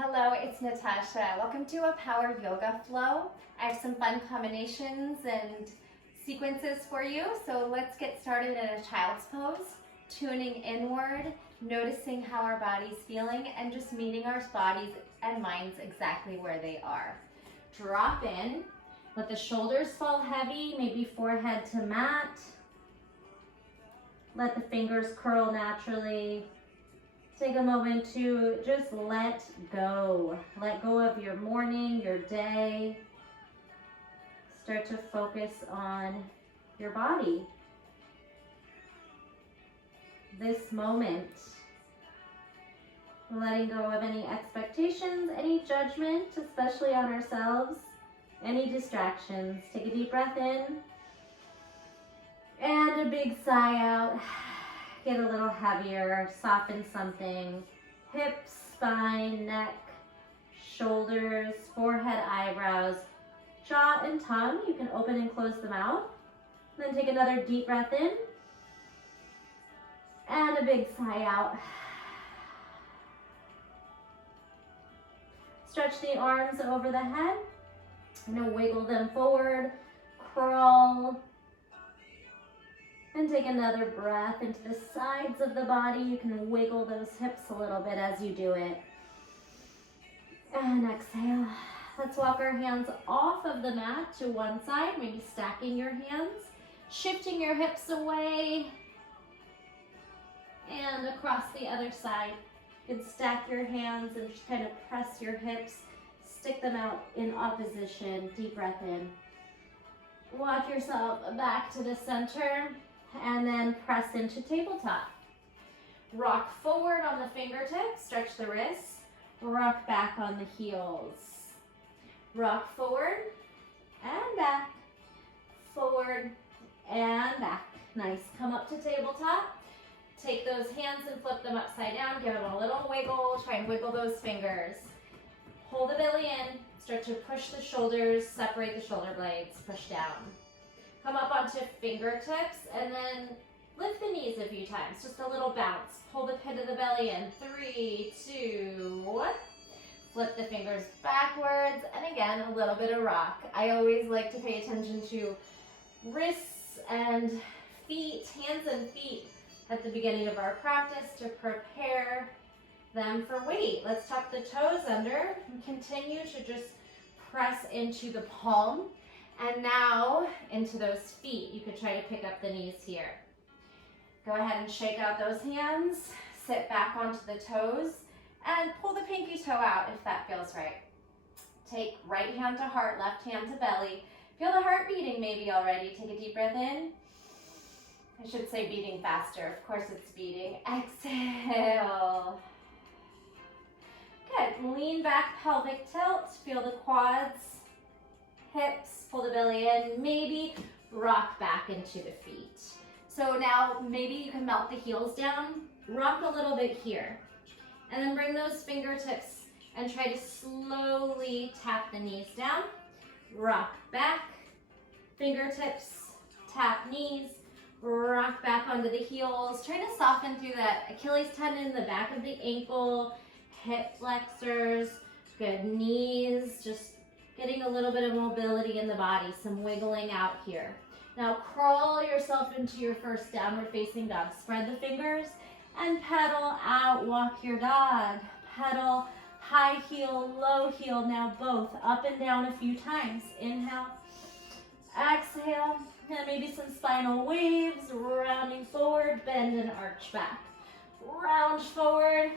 Hello, it's Natasha. Welcome to a power yoga flow. I have some fun combinations and sequences for you. So let's get started in a child's pose, tuning inward, noticing how our body's feeling, and just meeting our bodies and minds exactly where they are. Drop in, let the shoulders fall heavy, maybe forehead to mat. Let the fingers curl naturally. Take a moment to just let go. Let go of your morning, your day. Start to focus on your body. This moment. Letting go of any expectations, any judgment, especially on ourselves, any distractions. Take a deep breath in and a big sigh out. Get a little heavier, soften something. Hips, spine, neck, shoulders, forehead, eyebrows, jaw and tongue. You can open and close the mouth. Then take another deep breath in and a big sigh out. Stretch the arms over the head. And wiggle them forward, crawl. And take another breath into the sides of the body. You can wiggle those hips a little bit as you do it. And exhale. Let's walk our hands off of the mat to one side, maybe stacking your hands, shifting your hips away, and across the other side. You can stack your hands and just kind of press your hips, stick them out in opposition. Deep breath in. Walk yourself back to the center. And then press into tabletop. Rock forward on the fingertips, stretch the wrists. Rock back on the heels. Rock forward and back. Forward and back. Nice. Come up to tabletop. Take those hands and flip them upside down. Give them a little wiggle. Try and wiggle those fingers. Hold the belly in. Start to push the shoulders. Separate the shoulder blades. Push down. Come up onto fingertips and then lift the knees a few times. Just a little bounce. Pull the pit of the belly in. 3, 2, 1. Flip the fingers backwards. And again, a little bit of rock. I always like to pay attention to wrists and feet, hands and feet at the beginning of our practice to prepare them for weight. Let's tuck the toes under and continue to just press into the palm. And now into those feet. You could try to pick up the knees here. Go ahead and shake out those hands. Sit back onto the toes and pull the pinky toe out if that feels right. Take right hand to heart, left hand to belly. Feel the heart beating maybe already. Take a deep breath in. I should say beating faster. Of course it's beating. Exhale. Good. Lean back, pelvic tilt. Feel the quads. Hips, pull the belly in, maybe rock back into the feet. So now maybe you can melt the heels down, rock a little bit here, and then bring those fingertips and try to slowly tap the knees down, rock back, fingertips, tap knees, rock back onto the heels. Try to soften through that Achilles tendon, the back of the ankle, hip flexors, good knees, just getting a little bit of mobility in the body, some wiggling out here. Now crawl yourself into your first downward facing dog. Spread the fingers and pedal out, walk your dog. Pedal, high heel, low heel, now both up and down a few times. Inhale, exhale, and maybe some spinal waves, rounding forward, bend and arch back. Round forward,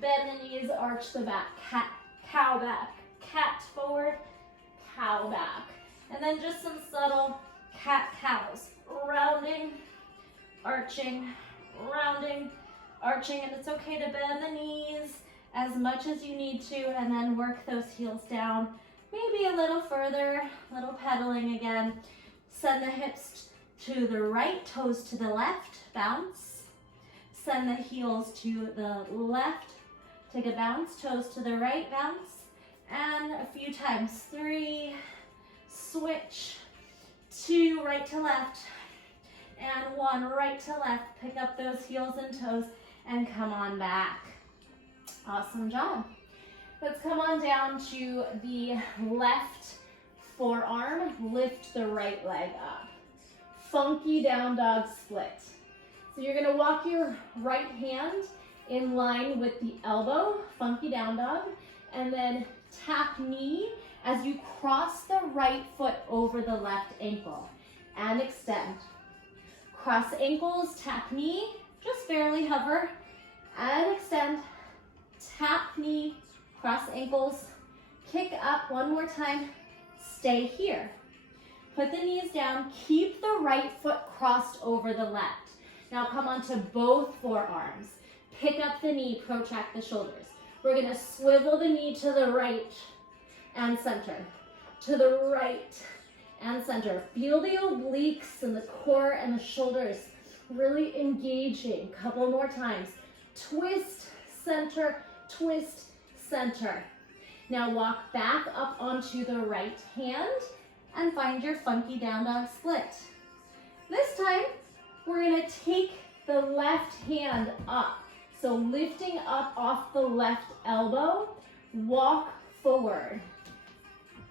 bend the knees, arch the back, cat, cow back. Cat forward, cow back. And then just some subtle cat-cows. Rounding, arching, rounding, arching. And it's okay to bend the knees as much as you need to and then work those heels down. Maybe a little further, a little pedaling again. Send the hips to the right, toes to the left, bounce. Send the heels to the left, take a bounce, toes to the right, bounce. And a few times. 3, switch, 2, right to left, and 1, right to left. Pick up those heels and toes and come on back. Awesome job. Let's come on down to the left forearm. Lift the right leg up. Funky down dog split. So you're gonna walk your right hand in line with the elbow, funky down dog, and then tap knee as you cross the right foot over the left ankle and extend. Cross ankles, tap knee, just barely hover, and extend. Tap knee, cross ankles, kick up one more time, stay here. Put the knees down, keep the right foot crossed over the left. Now come onto both forearms. Pick up the knee, protract the shoulders. We're gonna swivel the knee to the right and center. To the right and center. Feel the obliques and the core and the shoulders really engaging. Couple more times. Twist, center, twist, center. Now walk back up onto the right hand and find your funky down dog split. This time, we're gonna take the left hand up. So lifting up off the left elbow, walk forward.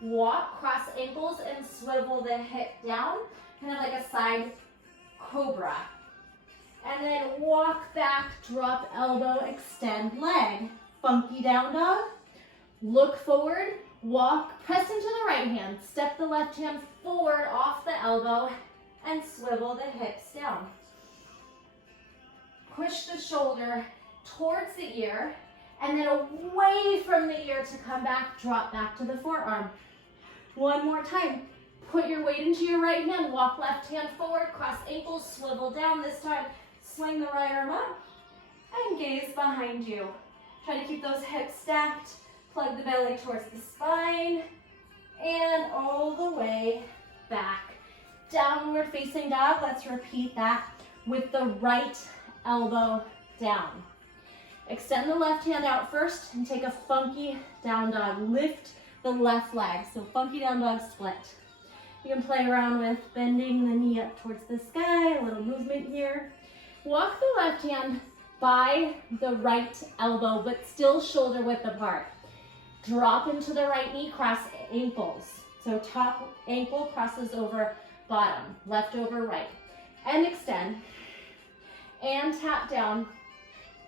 Walk, cross ankles, and swivel the hip down, kind of like a side cobra. And then walk back, drop elbow, extend leg. Funky down dog. Look forward, walk, press into the right hand. Step the left hand forward off the elbow and swivel the hips down. Push the shoulder towards the ear and then away from the ear to come back, drop back to the forearm. One more time. Put your weight into your right hand, walk left hand forward, cross ankles, swivel down. This time, swing the right arm up and gaze behind you. Try to keep those hips stacked, plug the belly towards the spine, and all the way back. Downward facing dog. Let's repeat that with the right elbow down. Extend the left hand out first and take a funky down dog. Lift the left leg. So funky down dog split. You can play around with bending the knee up towards the sky, a little movement here. Walk the left hand by the right elbow, but still shoulder width apart. Drop into the right knee, cross ankles. So top ankle crosses over bottom, left over right. And extend. And tap down.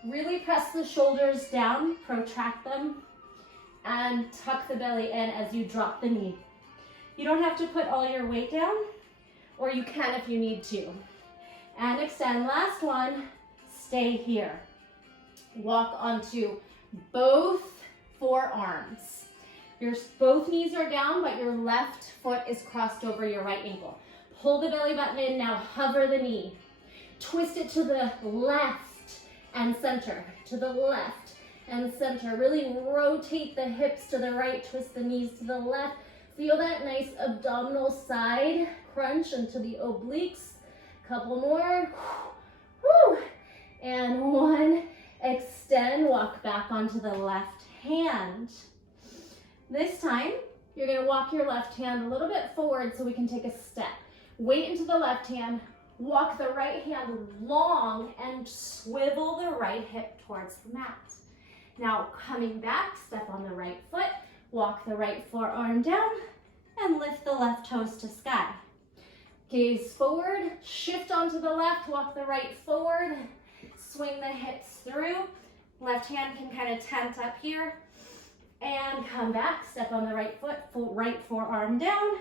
Really press the shoulders down, protract them, and tuck the belly in as you drop the knee. You don't have to put all your weight down, or you can if you need to. And extend. Last one, stay here. Walk onto both forearms. Both knees are down, but your left foot is crossed over your right ankle. Pull the belly button in, now hover the knee. Twist it to the left and center, to the left and center. Really rotate the hips to the right, twist the knees to the left. Feel that nice abdominal side crunch into the obliques. Couple more. Woo. And one. Extend, walk back onto the left hand. This time, you're gonna walk your left hand a little bit forward so we can take a step. Weight into the left hand, walk the right hand long and swivel the right hip towards the mat. Now coming back, step on the right foot, walk the right forearm down and lift the left toes to sky. Gaze forward, shift onto the left, walk the right forward, swing the hips through. Left hand can kind of tent up here and come back, step on the right foot, right forearm down.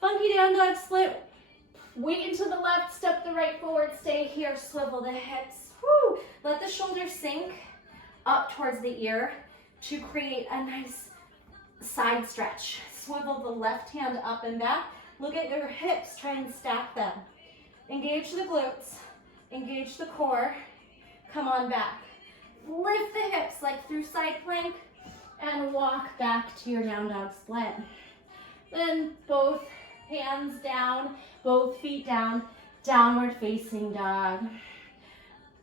Funky down dog split. Weight into the left, step the right forward, stay here, swivel the hips. Woo. Let the shoulders sink up towards the ear to create a nice side stretch. Swivel the left hand up and back. Look at your hips, try and stack them. Engage the glutes, engage the core. Come on back. Lift the hips like through side plank and walk back to your down dog split. Then both hands down, both feet down, downward facing dog.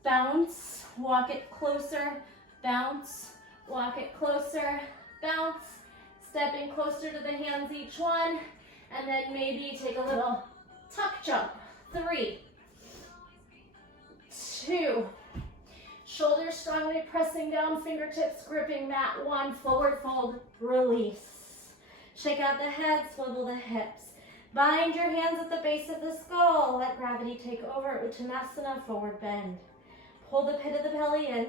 Bounce, walk it closer, bounce, walk it closer, bounce, stepping closer to the hands each one, and then maybe take a little tuck jump. 3, 2, Shoulders strongly pressing down, fingertips gripping mat. 1, forward fold, release. Shake out the head, swivel the hips. Bind your hands at the base of the skull. Let gravity take over. Uttanasana, forward bend. Pull the pit of the belly in.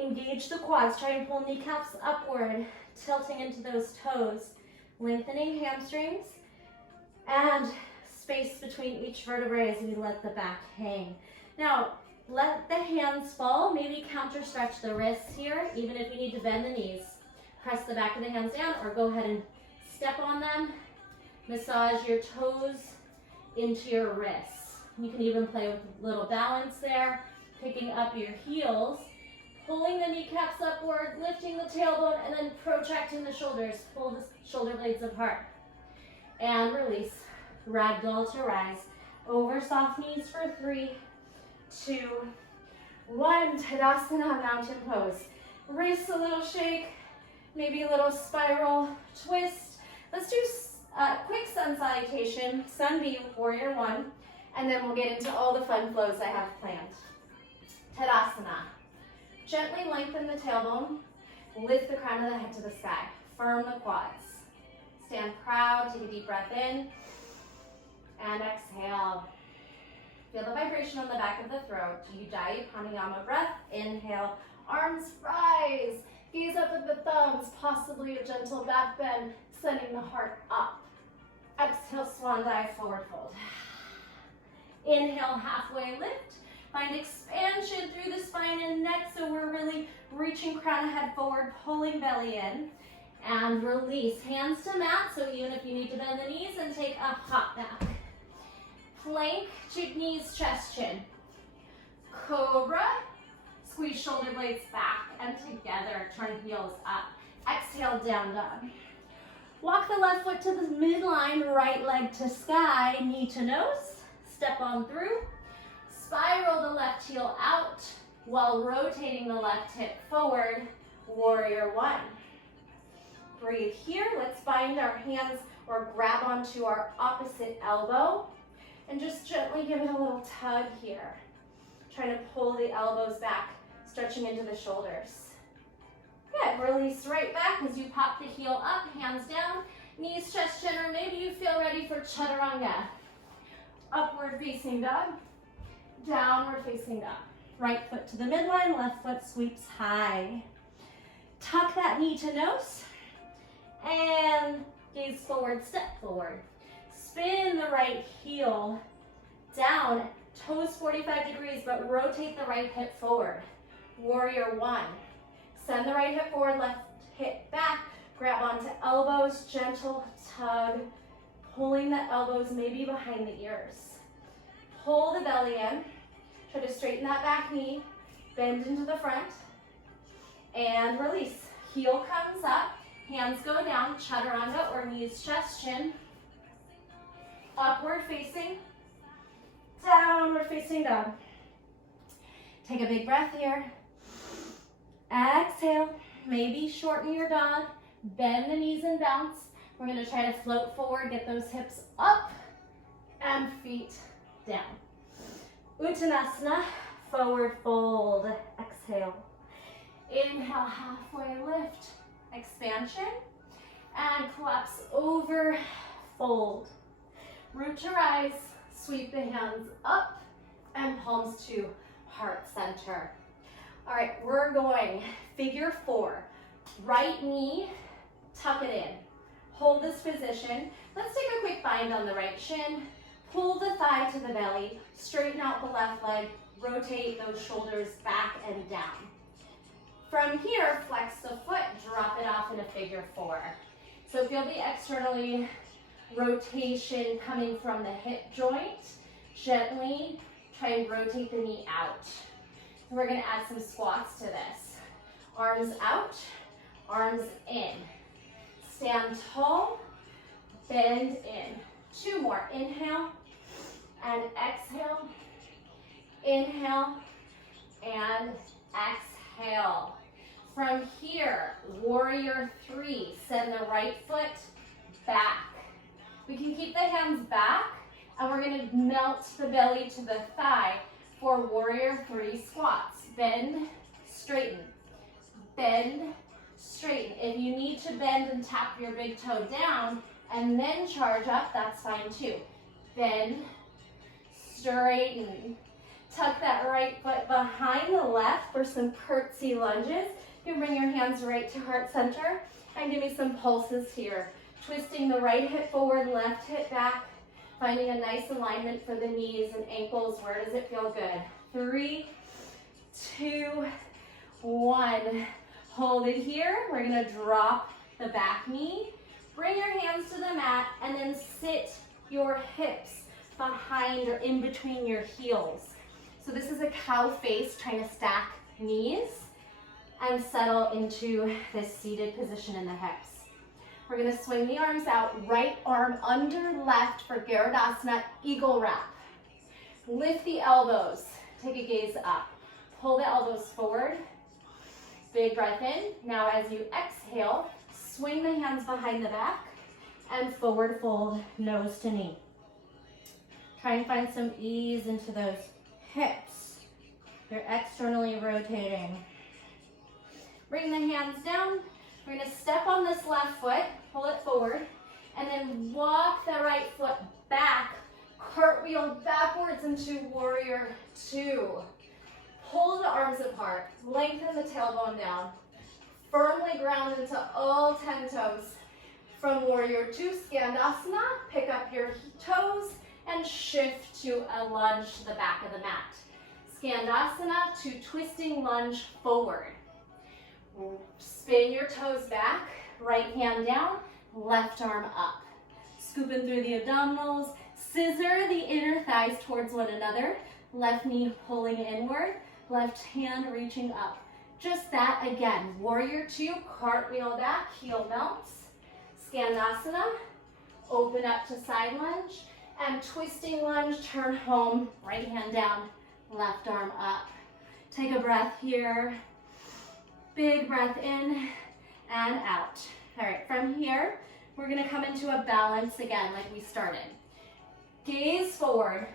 Engage the quads. Try and pull kneecaps upward, tilting into those toes. Lengthening hamstrings and space between each vertebrae as we let the back hang. Now, let the hands fall. Maybe counter stretch the wrists here, even if you need to bend the knees. Press the back of the hands down or go ahead and step on them. Massage your toes into your wrists. You can even play with a little balance there, picking up your heels, pulling the kneecaps upward, lifting the tailbone, and then protracting the shoulders. Pull the shoulder blades apart. And release. Ragdoll to rise. Over soft knees for 3, 2, 1. Tadasana, mountain pose. Wrists a little shake, maybe a little spiral twist. Let's do quick sun salutation, sun B with warrior 1, and then we'll get into all the fun flows I have planned. Tadasana. Gently lengthen the tailbone, lift the crown of the head to the sky. Firm the quads. Stand proud, take a deep breath in, and exhale. Feel the vibration on the back of the throat. Ujjayi pranayama breath. Inhale, arms rise. Gaze up at the thumbs, possibly a gentle back bend, sending the heart up. Exhale, swan dive, forward fold. Inhale, halfway lift. Find expansion through the spine and neck, so we're really reaching crown of head forward, pulling belly in. And release. Hands to mat, so even if you need to bend the knees, and take a hop back. Plank, cheek, knees, chest, chin. Cobra, squeeze shoulder blades back and together, turn heels up. Exhale, down dog. Walk the left foot to the midline, right leg to sky, knee to nose. Step on through. Spiral the left heel out while rotating the left hip forward. Warrior 1. Breathe here. Let's bind our hands or grab onto our opposite elbow and just gently give it a little tug here. Trying to pull the elbows back, stretching into the shoulders. Good. Release right back as you pop the heel up, hands down, knees, chest, chin, or maybe you feel ready for Chaturanga. Upward facing dog, downward facing dog. Right foot to the midline, left foot sweeps high. Tuck that knee to nose and gaze forward, step forward. Spin the right heel down, toes 45 degrees, but rotate the right hip forward. Warrior 1. Send the right hip forward, left hip back. Grab onto elbows, gentle tug, pulling the elbows maybe behind the ears. Pull the belly in. Try to straighten that back knee, bend into the front, and release. Heel comes up, hands go down, Chaturanga or knees, chest, chin. Upward facing, downward facing dog. Take a big breath here. Exhale, maybe shorten your dog, bend the knees and bounce. We're gonna try to float forward, get those hips up and feet down. Uttanasana, forward fold, exhale. Inhale, halfway lift, expansion, and collapse over, fold. Root to rise, sweep the hands up, and palms to heart center. All right, we're going figure 4. Right knee, tuck it in. Hold this position. Let's take a quick bind on the right shin. Pull the thigh to the belly, straighten out the left leg, rotate those shoulders back and down. From here, flex the foot, drop it off in a figure 4. So feel the externally rotation coming from the hip joint. Gently try and rotate the knee out. And we're gonna add some squats to this. Arms out, arms in. Stand tall, bend in. 2 more, inhale and exhale. Inhale and exhale. From here, warrior 3, send the right foot back. We can keep the hands back, and we're gonna melt the belly to the thigh for warrior 3 squats. bend, straighten, bend, straighten. If you need to bend and tap your big toe down and then charge up, that's fine too. Bend, straighten. Tuck that right foot behind the left for some curtsy lunges. You can bring your hands right to heart center and give me some pulses here. Twisting the right hip forward, left hip back, finding a nice alignment for the knees and ankles. Where does it feel good? 3, 2, 1. Hold it here. We're gonna drop the back knee. Bring your hands to the mat and then sit your hips behind or in between your heels. So this is a cow face, trying to stack knees and settle into this seated position in the hips. We're gonna swing the arms out, right arm under left for Garadasana, eagle wrap. Lift the elbows, take a gaze up. Pull the elbows forward, big breath in. Now as you exhale, swing the hands behind the back and forward fold, nose to knee. Try and find some ease into those hips. They're externally rotating. Bring the hands down. We're gonna step on this left foot, pull it forward, and then walk the right foot back, cartwheel backwards into warrior 2. Pull the arms apart, lengthen the tailbone down, firmly ground into all 10 toes. From warrior 2, Skandasana, pick up your toes and shift to a lunge to the back of the mat. Skandasana to twisting lunge forward. Spin your toes back, right hand down, left arm up. Scooping through the abdominals, scissor the inner thighs towards one another, left knee pulling inward, left hand reaching up. Just that again, warrior 2, cartwheel back, heel melts. Skandasana, open up to side lunge, and twisting lunge, turn home, right hand down, left arm up. Take a breath here. Big breath in and out. All right, from here, we're gonna come into a balance again like we started. Gaze forward,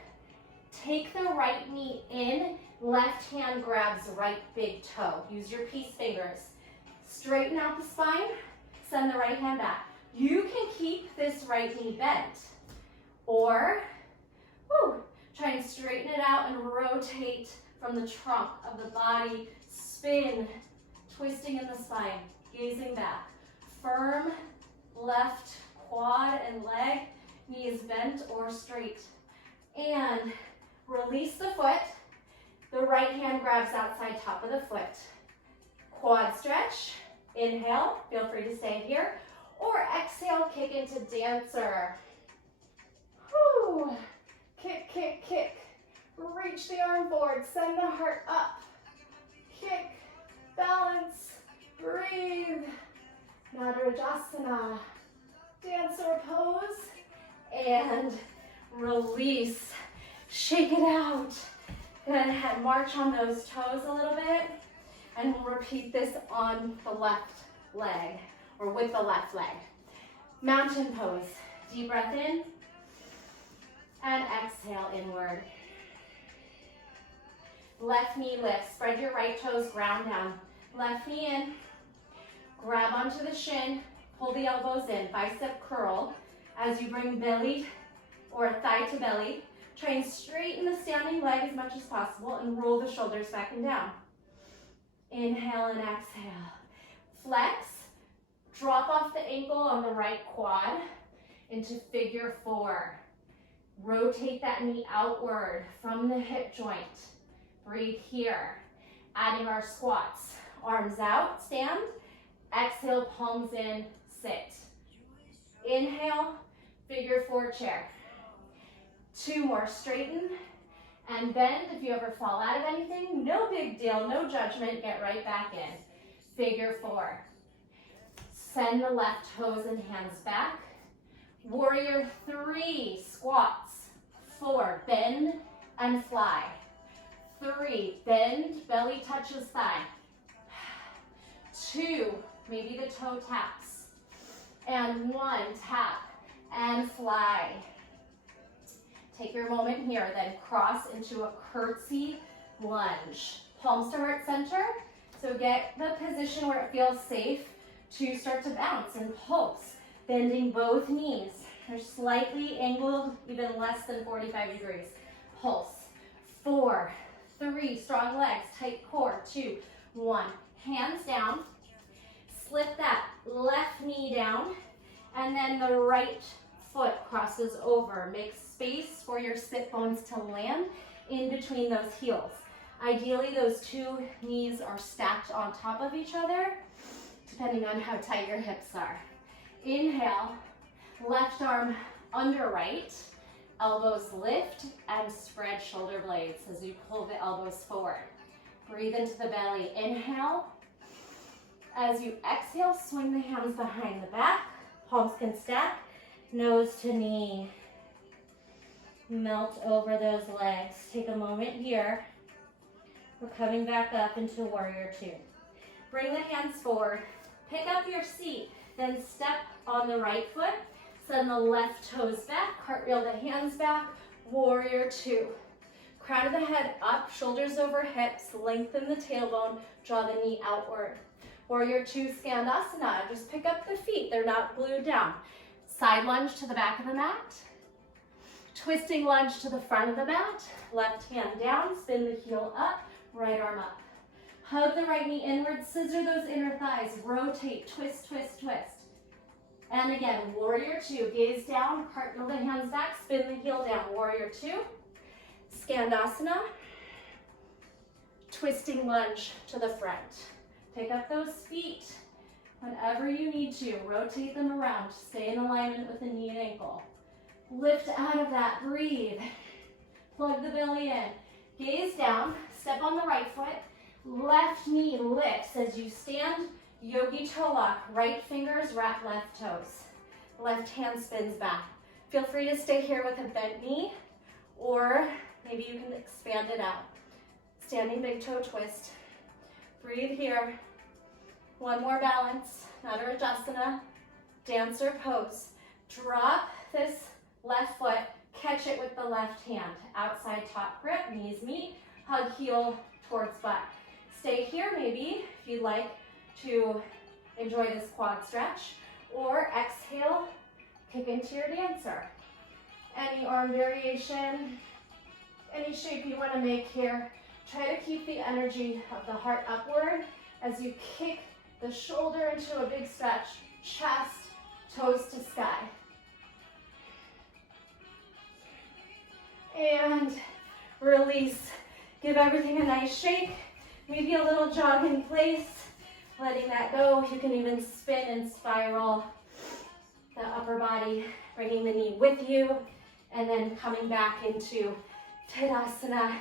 take the right knee in, left hand grabs right big toe. Use your peace fingers. Straighten out the spine, send the right hand back. You can keep this right knee bent, or try and straighten it out and rotate from the trunk of the body, spin, twisting in the spine, gazing back. Firm left quad and leg, knees bent or straight. And release the foot. The right hand grabs outside top of the foot. Quad stretch. Inhale, feel free to stay here. Or exhale, kick into dancer. Whew. Kick, kick, kick. Reach the arm forward, send the heart up. Kick, balance, breathe. Garadasana. Dancer pose. And release. Shake it out. Go ahead, march on those toes a little bit. And we'll repeat this on the left leg, or with the left leg. Mountain pose. Deep breath in. And exhale inward. Left knee lifts. Spread your right toes, ground down. Left knee in. Grab onto the shin. Pull the elbows in. Bicep curl. As you bring belly or thigh to belly, try and straighten the standing leg as much as possible and roll the shoulders back and down. Inhale and exhale. Flex. Drop off the ankle on the right quad into figure 4. Rotate that knee outward from the hip joint. Breathe here. Adding our squats. Arms out, stand. Exhale, palms in, sit. Inhale, figure 4 chair. 2 more, straighten and bend. If you ever fall out of anything, no big deal, no judgment, get right back in. Figure 4. Send the left toes and hands back. Warrior 3, squats. 4, bend and fly. 3, bend, belly touches thigh. 2, maybe the toe taps. And 1, tap and fly. Take your moment here, then cross into a curtsy lunge. palms to heart center. So get the position where it feels safe to start to bounce and pulse, bending both knees. They're slightly angled, even less than 45 degrees. Pulse. 4, 3, strong legs, tight core. 2, 1. Hands down. Slip that left knee down, and then the right foot crosses over. Make space for your sit bones to land in between those heels. Ideally, those two knees are stacked on top of each other, depending on how tight your hips are. Inhale, left arm under right, elbows lift and spread shoulder blades as you pull the elbows forward. Breathe into the belly. Inhale. As you exhale, swing the hands behind the back. Palms can stack, nose to knee. Melt over those legs. Take a moment here. We're coming back up into warrior two. Bring the hands forward. Pick up your seat. Then step on the right foot. Send the left toes back. Cartwheel the hands back. Warrior two. Crown of the head up, shoulders over hips. Lengthen the tailbone. Draw the knee outward. Warrior two, Skandasana. Just pick up the feet. They're not glued down. Side lunge to the back of the mat. Twisting lunge to the front of the mat. Left hand down. Spin the heel up. Right arm up. Hug the right knee inward. Scissor those inner thighs. Rotate. Twist, twist, twist. And again, warrior two. Gaze down. Cartwheel the hands back. Spin the heel down. Warrior two. Skandasana. Twisting lunge to the front. Pick up those feet whenever you need to. Rotate them around. Stay in alignment with the knee and ankle. Lift out of that. Breathe. Plug the belly in. Gaze down. Step on the right foot. Left knee lifts as you stand. Yogi toe lock. Right fingers wrap left toes. Left hand spins back. Feel free to stay here with a bent knee, or maybe you can expand it out. Standing big toe twist. Breathe here. One more balance. Chaturanga. Dancer pose. Drop this left foot. Catch it with the left hand. Outside top grip. Knees meet. Hug heel towards butt. Stay here maybe if you'd like to enjoy this quad stretch. Or exhale. Kick into your dancer. Any arm variation. Any shape you want to make here. Try to keep the energy of the heart upward as you kick the shoulder into a big stretch. Chest, toes to sky. And release. Give everything a nice shake. Maybe a little jog in place. Letting that go. You can even spin and spiral the upper body, bringing the knee with you, and then coming back into Tadasana.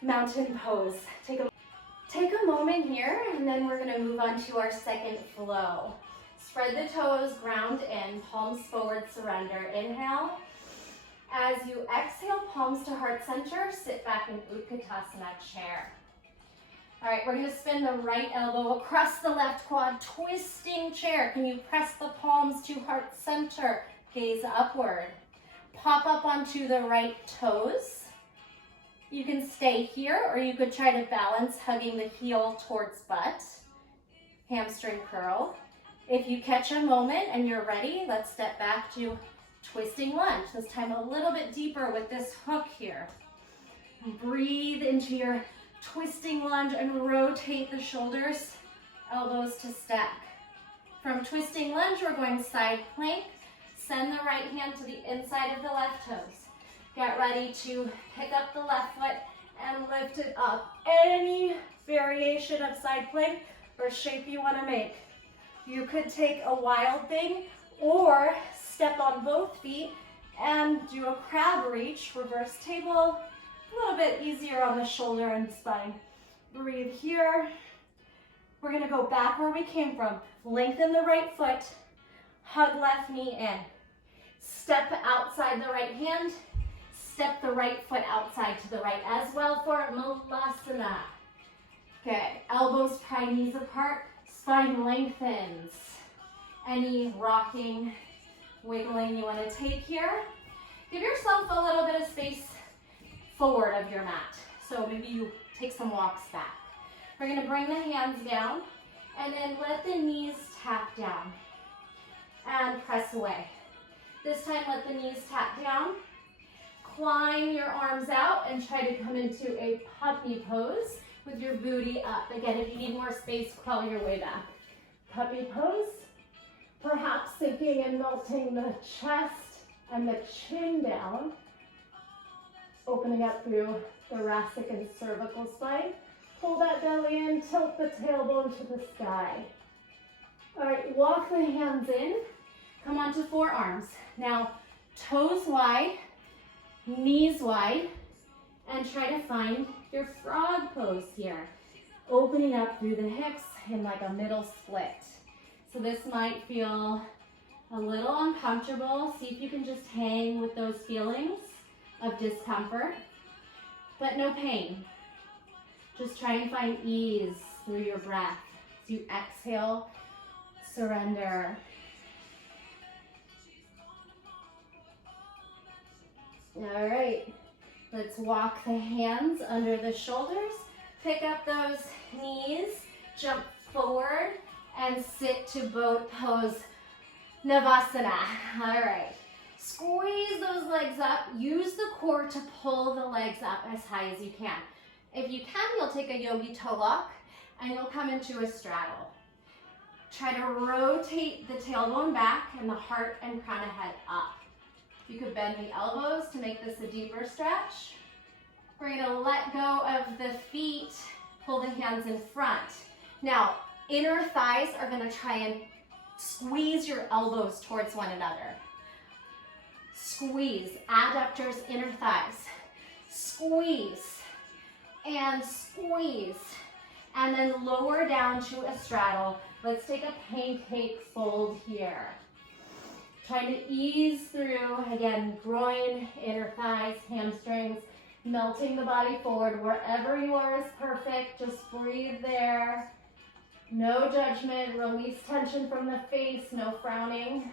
Mountain pose. Take a moment here, and then we're going to move on to our second flow. Spread the toes, ground in, palms forward, surrender. Inhale. As you exhale, palms to heart center, sit back in Uttanasana chair. All right, we're going to spin the right elbow across the left quad, twisting chair. Can you press the palms to heart center? Gaze upward. Pop up onto the right toes. You can stay here, or you could try to balance, hugging the heel towards butt. Hamstring curl. If you catch a moment and you're ready, let's step back to twisting lunge. This time a little bit deeper with this hook here. Breathe into your twisting lunge and rotate the shoulders, elbows to stack. From twisting lunge, we're going side plank. Send the right hand to the inside of the left toes. Get ready to pick up the left foot and lift it up. Any variation of side plank or shape you want to make. You could take a wild thing or step on both feet and do a crab reach, reverse table. A little bit easier on the shoulder and spine. Breathe here. We're going to go back where we came from. Lengthen the right foot. Hug left knee in. Step outside the right hand. Step the right foot outside to the right as well for Malasana. Okay, elbows pride knees apart, spine lengthens. Any rocking, wiggling you want to take here. Give yourself a little bit of space forward of your mat. So maybe you take some walks back. We're gonna bring the hands down and then let the knees tap down and press away. This time, let the knees tap down. Climb your arms out and try to come into a puppy pose with your booty up. Again, if you need more space, crawl your way back. Puppy pose. Perhaps sinking and melting the chest and the chin down. Opening up through thoracic and cervical spine. Pull that belly in, tilt the tailbone to the sky. All right, walk the hands in. Come onto forearms. Now, toes wide, knees wide, and try to find your frog pose here. Opening up through the hips in like a middle split. So this might feel a little uncomfortable. See if you can just hang with those feelings of discomfort, but no pain. Just try and find ease through your breath. So you exhale, surrender. All right, let's walk the hands under the shoulders. Pick up those knees, jump forward, and sit to boat pose, Navasana. All right, squeeze those legs up. Use the core to pull the legs up as high as you can. If you can, you'll take a yogi toe lock and you'll come into a straddle. Try to rotate the tailbone back and the heart and crown of head up. You could bend the elbows to make this a deeper stretch. We're gonna let go of the feet, pull the hands in front. Now, inner thighs are gonna try and squeeze your elbows towards one another. Squeeze, adductors, inner thighs. Squeeze, and squeeze. And then lower down to a straddle. Let's take a pancake fold here. Trying to ease through, again, groin, inner thighs, hamstrings, melting the body forward. Wherever you are is perfect. Just breathe there. No judgment. Release tension from the face. No frowning.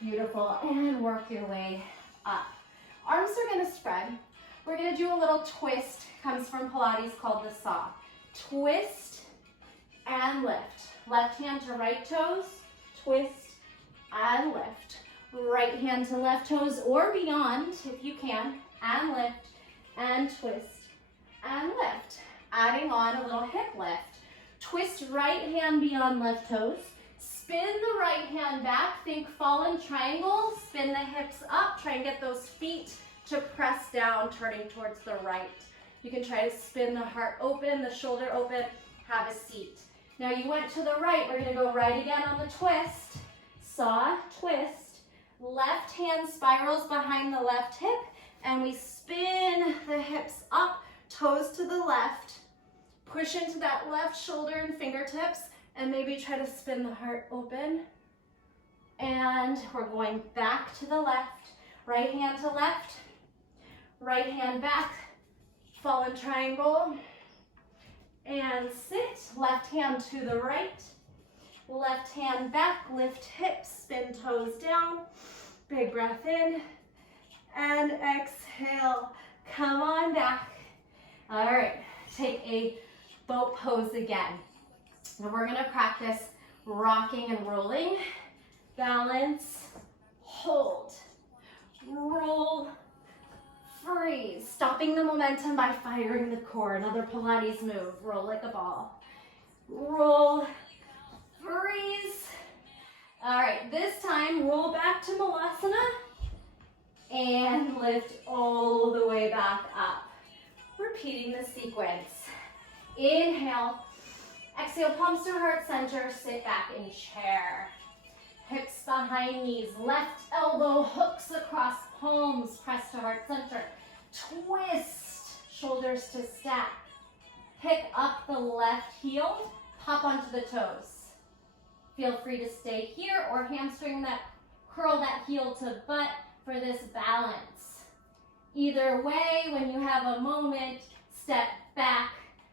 Beautiful. And work your way up. Arms are going to spread. We're going to do a little twist. Comes from Pilates called the saw. Twist and lift. Left hand to right toes. Twist and lift. Right hand to left toes or beyond if you can. And lift and twist and lift. Adding on a little hip lift. Twist right hand beyond left toes. Spin the right hand back. Think fallen triangle. Spin the hips up. Try and get those feet to press down, turning towards the right. You can try to spin the heart open, the shoulder open. Have a seat. Now you went to the right. We're going to go right again on the twist. Saw, twist. Left hand spirals behind the left hip. And we spin the hips up, toes to the left. Push into that left shoulder and fingertips. And maybe try to spin the heart open. And we're going back to the left. Right hand to left. Right hand back. Fallen triangle. And sit. Left hand to the right. Left hand back. Lift hips. Spin toes down. Big breath in. And exhale. Come on back. All right. Take a boat pose again. And we're going to practice rocking and rolling. Balance. Hold. Roll. Freeze. Stopping the momentum by firing the core. Another Pilates move. Roll like a ball. Roll. Freeze. All right. This time, roll back to Malasana. And lift all the way back up. Repeating the sequence. Inhale. Exhale, palms to heart center. Sit back in chair. Hips behind knees. Left elbow hooks across palms. Press to heart center. Twist. Shoulders to stack. Pick up the left heel. Pop onto the toes. Feel free to stay here or hamstring that, curl that heel to butt for this balance. Either way, when you have a moment, step back,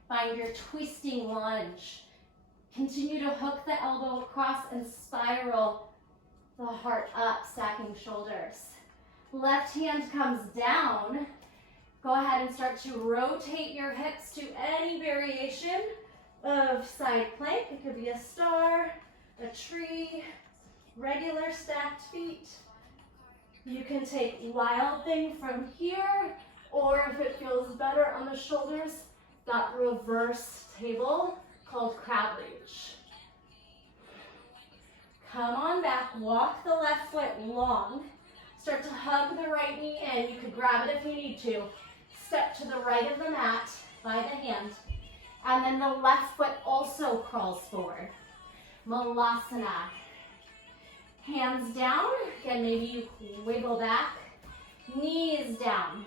find your twisting lunge. Continue to hook the elbow across and spiral the heart up, stacking shoulders. Left hand comes down, Go ahead and start to rotate your hips to any variation of side plank. It could be a star, a tree, regular stacked feet. You can take wild thing from here, or if it feels better on the shoulders, that reverse table called crab reach. Come on back, walk the left foot long. Start to hug the right knee in. You could grab it if you need to. Step to the right of the mat by the hand. And then the left foot also crawls forward. Malasana. Hands down. Again, maybe you wiggle back. Knees down.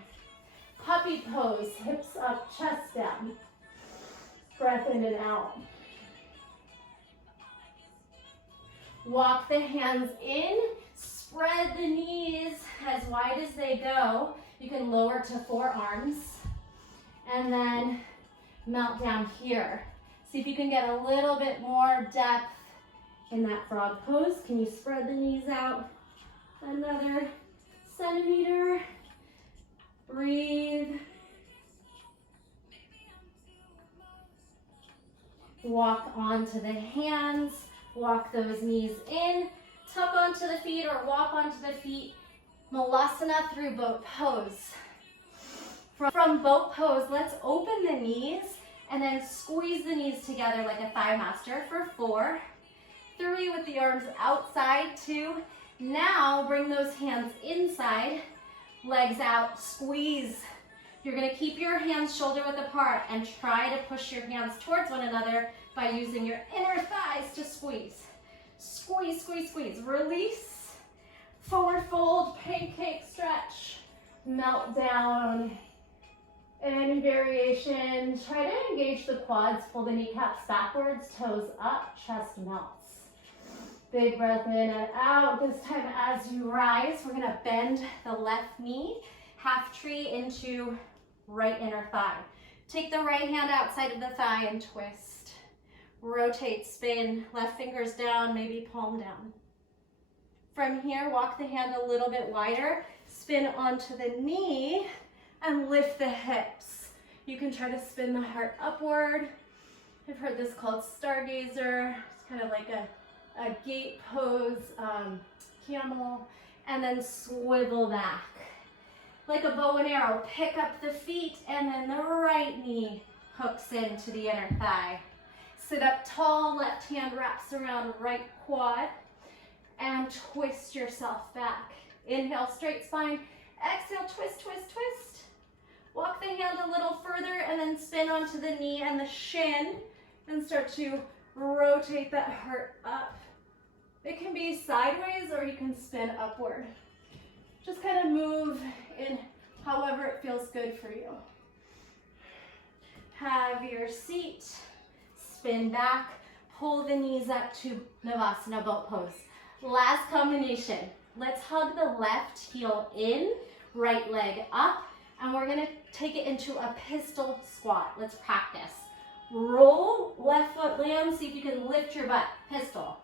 Puppy pose. Hips up, chest down. Breath in and out. Walk the hands in. Spread the knees as wide as they go. You can lower to forearms. And then melt down here. See if you can get a little bit more depth in that frog pose. Can you spread the knees out another centimeter? Breathe. Walk onto the hands. Walk those knees in. Tuck onto the feet or walk onto the feet. Malasana through boat pose. From boat pose, let's open the knees and then squeeze the knees together like a thigh master for 4. 3 with the arms outside, 2. Now bring those hands inside, legs out, squeeze. You're gonna keep your hands shoulder width apart and try to push your hands towards one another by using your inner thighs to squeeze. Squeeze, squeeze, squeeze. Release. Forward fold, pancake stretch. Melt down. Any variation. Try to engage the quads. Pull the kneecaps backwards, toes up, chest melts. Big breath in and out. This time as you rise, we're gonna bend the left knee, half tree into right inner thigh. Take the right hand outside of the thigh and twist. Rotate, spin, left fingers down, maybe palm down. From here, walk the hand a little bit wider, spin onto the knee, and lift the hips. You can try to spin the heart upward. I've heard this called stargazer. It's kind of like a gate pose, camel, and then swivel back. Like a bow and arrow, pick up the feet, and then the right knee hooks into the inner thigh. Sit up tall, left hand wraps around right quad, and twist yourself back. Inhale, straight spine. Exhale, twist, twist, twist. Walk the hand a little further and then spin onto the knee and the shin and start to rotate that heart up. It can be sideways or you can spin upward. Just kind of move in however it feels good for you. Have your seat. Spin back, pull the knees up to Navasana boat pose. Last combination. Let's hug the left heel in, right leg up, and we're gonna take it into a pistol squat. Let's practice. Roll, left foot lands, see if you can lift your butt, pistol.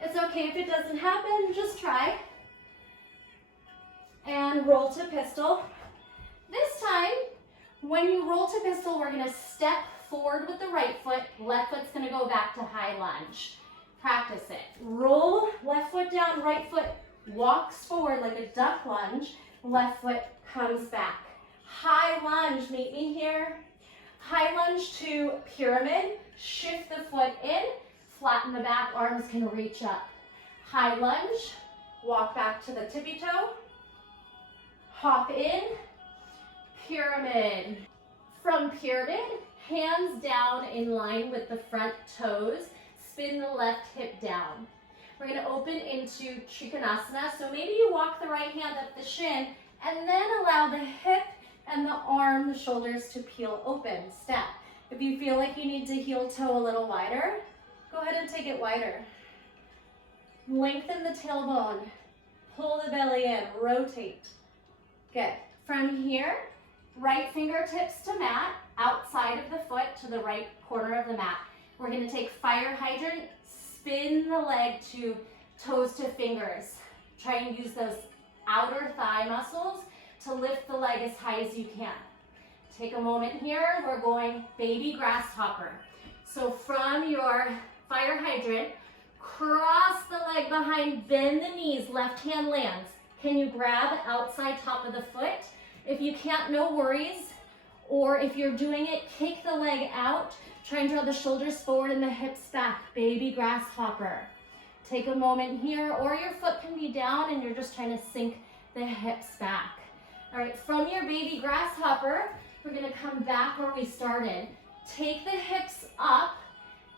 It's okay if it doesn't happen, just try. And roll to pistol. This time, when you roll to pistol, we're gonna step forward with the right foot, left foot's gonna go back to high lunge. Practice it. Roll, left foot down, right foot walks forward like a duck lunge, left foot comes back. High lunge, meet me here. High lunge to pyramid, shift the foot in, flatten the back, arms can reach up. High lunge, walk back to the tippy toe, hop in, pyramid. From pyramid, hands down in line with the front toes, spin the left hip down. We're gonna open into Trikonasana, so maybe you walk the right hand up the shin and then allow the hip and the arm, the shoulders to peel open, step. If you feel like you need to heel toe a little wider, go ahead and take it wider. Lengthen the tailbone, pull the belly in, rotate. Good. From here, right fingertips to mat, outside of the foot to the right corner of the mat. We're gonna take fire hydrant, spin the leg to toes to fingers. Try and use those outer thigh muscles to lift the leg as high as you can. Take a moment here. We're going baby grasshopper. So from your fire hydrant, cross the leg behind, bend the knees, left hand lands. Can you grab outside top of the foot? If you can't, no worries. Or if you're doing it, kick the leg out. Try and draw the shoulders forward and the hips back. Baby grasshopper. Take a moment here, or your foot can be down and you're just trying to sink the hips back. All right, from your baby grasshopper, we're gonna come back where we started. Take the hips up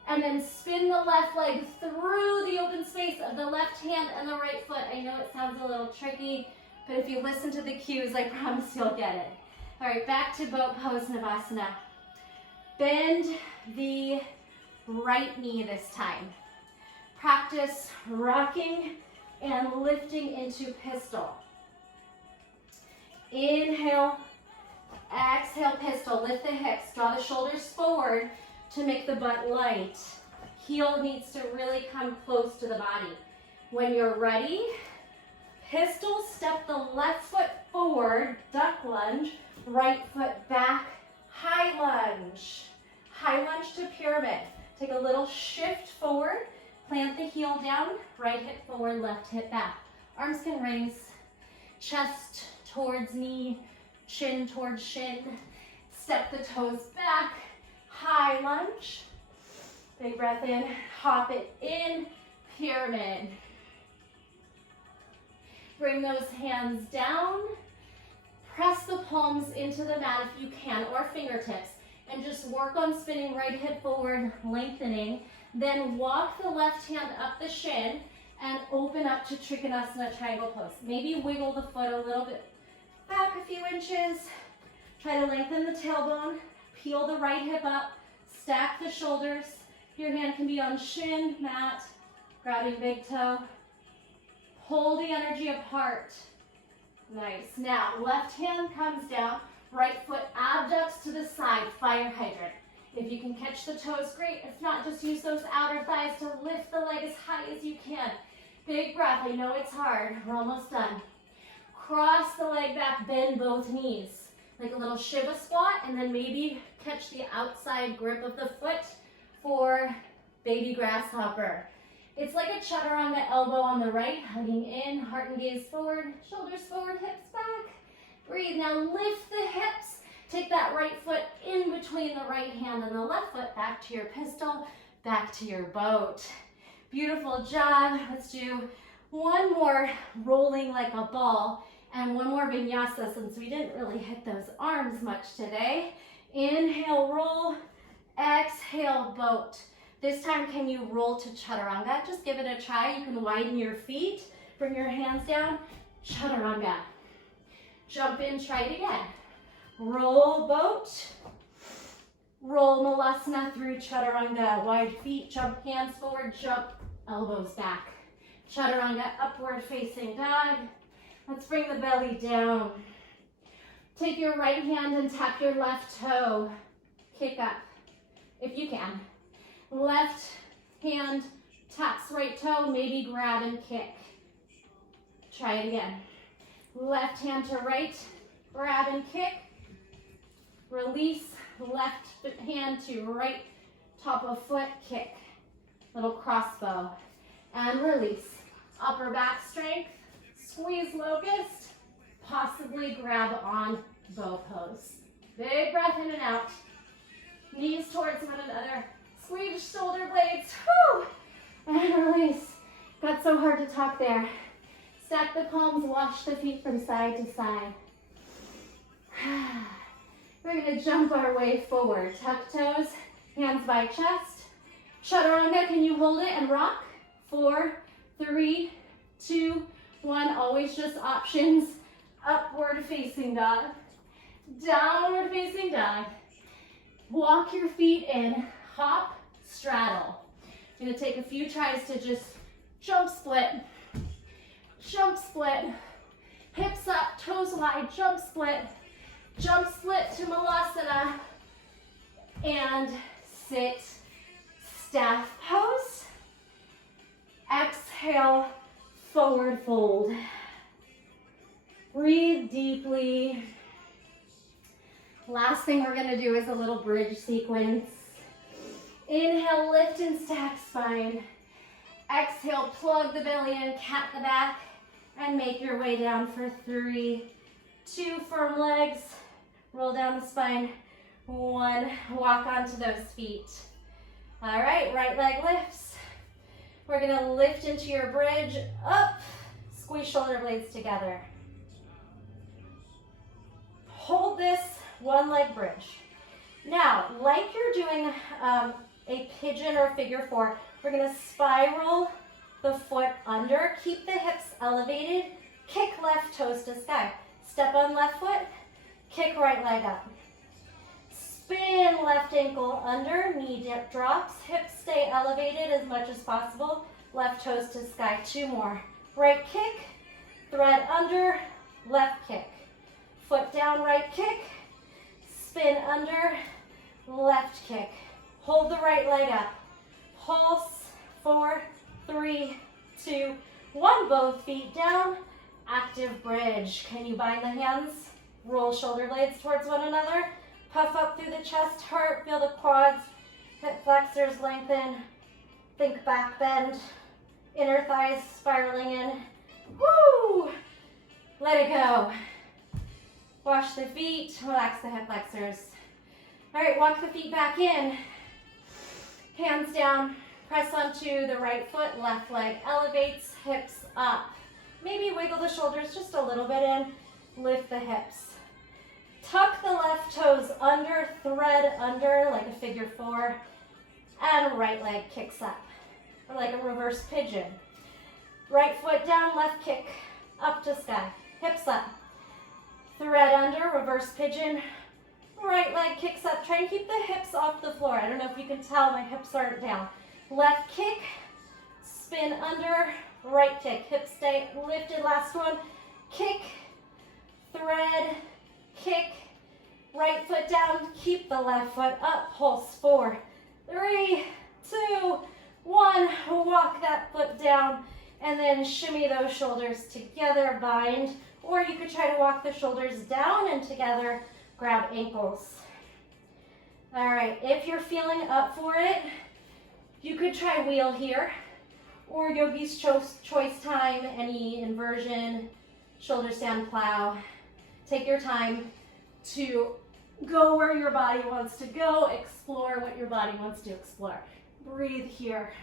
and then spin the left leg through the open space of the left hand and the right foot. I know it sounds a little tricky, but if you listen to the cues, I promise you'll get it. All right, back to boat pose, Navasana. Bend the right knee this time. Practice rocking and lifting into pistol. Inhale, exhale, pistol. Lift the hips, draw the shoulders forward to make the butt light. Heel needs to really come close to the body. When you're ready, pistol, step the left foot forward, duck lunge, right foot back, high lunge. High lunge to pyramid. Take a little shift forward, plant the heel down, right hip forward, left hip back. Arms can raise, chest towards knee, chin towards shin. Step the toes back, high lunge. Big breath in, hop it in, pyramid. Bring those hands down. Press the palms into the mat if you can, or fingertips, and just work on spinning right hip forward, lengthening. Then walk the left hand up the shin and open up to Trikonasana, triangle pose. Maybe wiggle the foot a little bit back a few inches. Try to lengthen the tailbone, peel the right hip up, stack the shoulders. Your hand can be on shin, mat, grabbing big toe. Pull the energy apart. Nice. Now, left hand comes down, right foot abducts to the side, fire hydrant. If you can catch the toes, great. If not, just use those outer thighs to lift the leg as high as you can. Big breath. I know it's hard. We're almost done. Cross the leg back, bend both knees. Like a little Shiva squat, and then maybe catch the outside grip of the foot for baby grasshopper. It's like a Chaturanga, elbow on the right, hugging in, heart and gaze forward, shoulders forward, hips back. Breathe. Now lift the hips. Take that right foot in between the right hand and the left foot, back to your pistol, back to your boat. Beautiful job. Let's do one more rolling like a ball and one more vinyasa since we didn't really hit those arms much today. Inhale, roll. Exhale, boat. This time, can you roll to Chaturanga? Just give it a try. You can widen your feet, bring your hands down, Chaturanga. Jump in, try it again. Roll boat. Roll Malasana through Chaturanga. Wide feet, jump hands forward, jump elbows back. Chaturanga, upward facing dog. Let's bring the belly down. Take your right hand and tap your left toe. Kick up, if you can. Left hand taps right toe, maybe grab and kick. Try it again. Left hand to right, grab and kick. Release, left hand to right, top of foot, kick. Little crossbow. And release. Upper back strength, squeeze locust, possibly grab on bow pose. Big breath in and out. Knees towards one another. Squeeze shoulder blades, whew, and release. Got so hard to talk there. Stack the palms, wash the feet from side to side. We're gonna jump our way forward. Tuck toes, hands by chest. Chaturanga, can you hold it and rock? 4, 3, 2, 1. Always just options. Upward facing dog. Downward facing dog. Walk your feet in. Hop, straddle. I'm going to take a few tries to just jump split, hips up, toes wide, jump split to Malasana, and sit, staff pose. Exhale, forward fold. Breathe deeply. Last thing we're gonna do is a little bridge sequence. Inhale, lift and stack spine. Exhale, plug the belly in, cat the back, and make your way down for 3, 2, firm legs, roll down the spine, 1, walk onto those feet. All right, right leg lifts. We're gonna lift into your bridge, up, squeeze shoulder blades together. Hold this one leg bridge. Now, like you're doing a pigeon or figure 4, we're gonna spiral the foot under, keep the hips elevated, kick left toes to sky. Step on left foot, kick right leg up. Spin left ankle under, knee dip drops, hips stay elevated as much as possible, left toes to sky. 2 more. Right kick, thread under, left kick. Foot down, right kick, spin under, left kick. Hold the right leg up. Pulse, 4, 3, 2, 1. Both feet down. Active bridge. Can you bind the hands? Roll shoulder blades towards one another. Puff up through the chest, heart. Feel the quads. Hip flexors lengthen. Think back bend. Inner thighs spiraling in. Woo! Let it go. Wash the feet. Relax the hip flexors. All right, walk the feet back in. Hands down. Press onto the right foot, left leg elevates, hips up. Maybe wiggle the shoulders just a little bit in, lift the hips. Tuck the left toes under, thread under like a figure 4, and right leg kicks up, or like a reverse pigeon. Right foot down, left kick, up to sky, hips up. Thread under, reverse pigeon, right leg kicks up. Try and keep the hips off the floor. I don't know if you can tell, my hips aren't down. Left kick, spin under, right kick, hips stay lifted. Last one, kick, thread, kick, right foot down, keep the left foot up, pulse. 4, 3, 2, 1, walk that foot down, and then shimmy those shoulders together, bind, or you could try to walk the shoulders down and together, grab ankles. All right, if you're feeling up for it, you could try wheel here, or yogi's choice time, any inversion, shoulder stand plow. Take your time to go where your body wants to go, explore what your body wants to explore. Breathe here.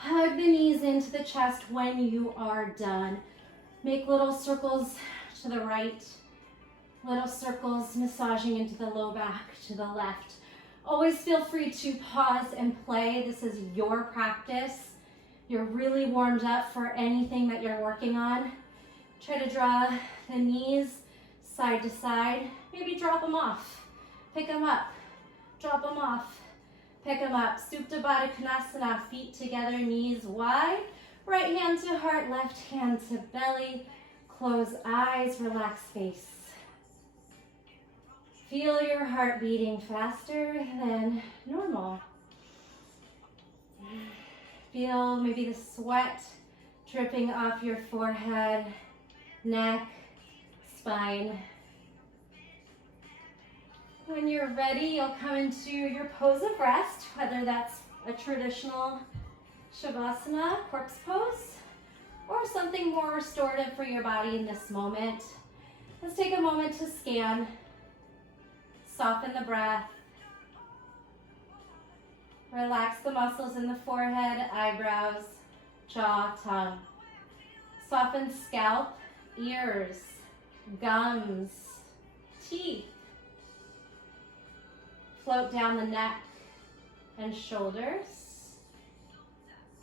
Hug the knees into the chest when you are done. Make little circles to the right, little circles massaging into the low back to the left. Always feel free to pause and play. This is your practice. You're really warmed up for anything that you're working on. Try to draw the knees side to side. Maybe drop them off. Pick them up. Drop them off. Pick them up. Supta Baddha Konasana, feet together, knees wide. Right hand to heart, left hand to belly. Close eyes, relax face. Feel your heart beating faster than normal. Feel maybe the sweat dripping off your forehead, neck, spine. When you're ready, you'll come into your pose of rest, whether that's a traditional Shavasana, corpse pose, or something more restorative for your body in this moment. Let's take a moment to scan, soften the breath, relax the muscles in the forehead, eyebrows, jaw, tongue. Soften scalp, ears, gums, teeth. Float down the neck and shoulders,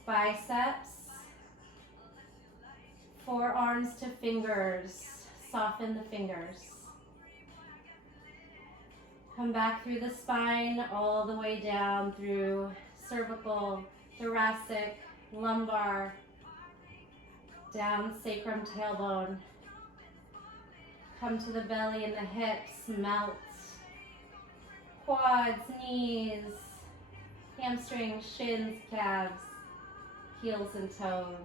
biceps, forearms to fingers. Soften the fingers. Come back through the spine all the way down through cervical, thoracic, lumbar, Down sacrum, tailbone. Come to the belly and the hips, melt. Quads, knees, hamstrings, shins, calves, heels and toes.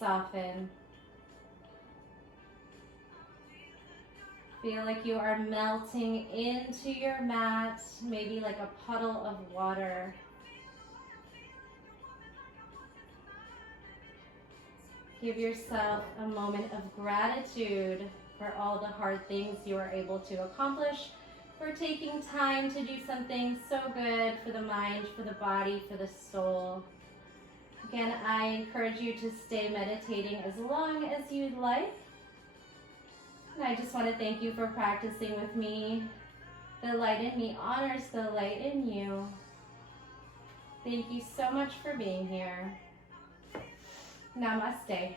Soften. Feel like you are melting into your mat, maybe like a puddle of water. Give yourself a moment of gratitude for all the hard things you are able to accomplish, for taking time to do something so good for the mind, for the body, for the soul. Again, I encourage you to stay meditating as long as you'd like. And I just want to thank you for practicing with me. The light in me honors the light in you. Thank you so much for being here. Namaste.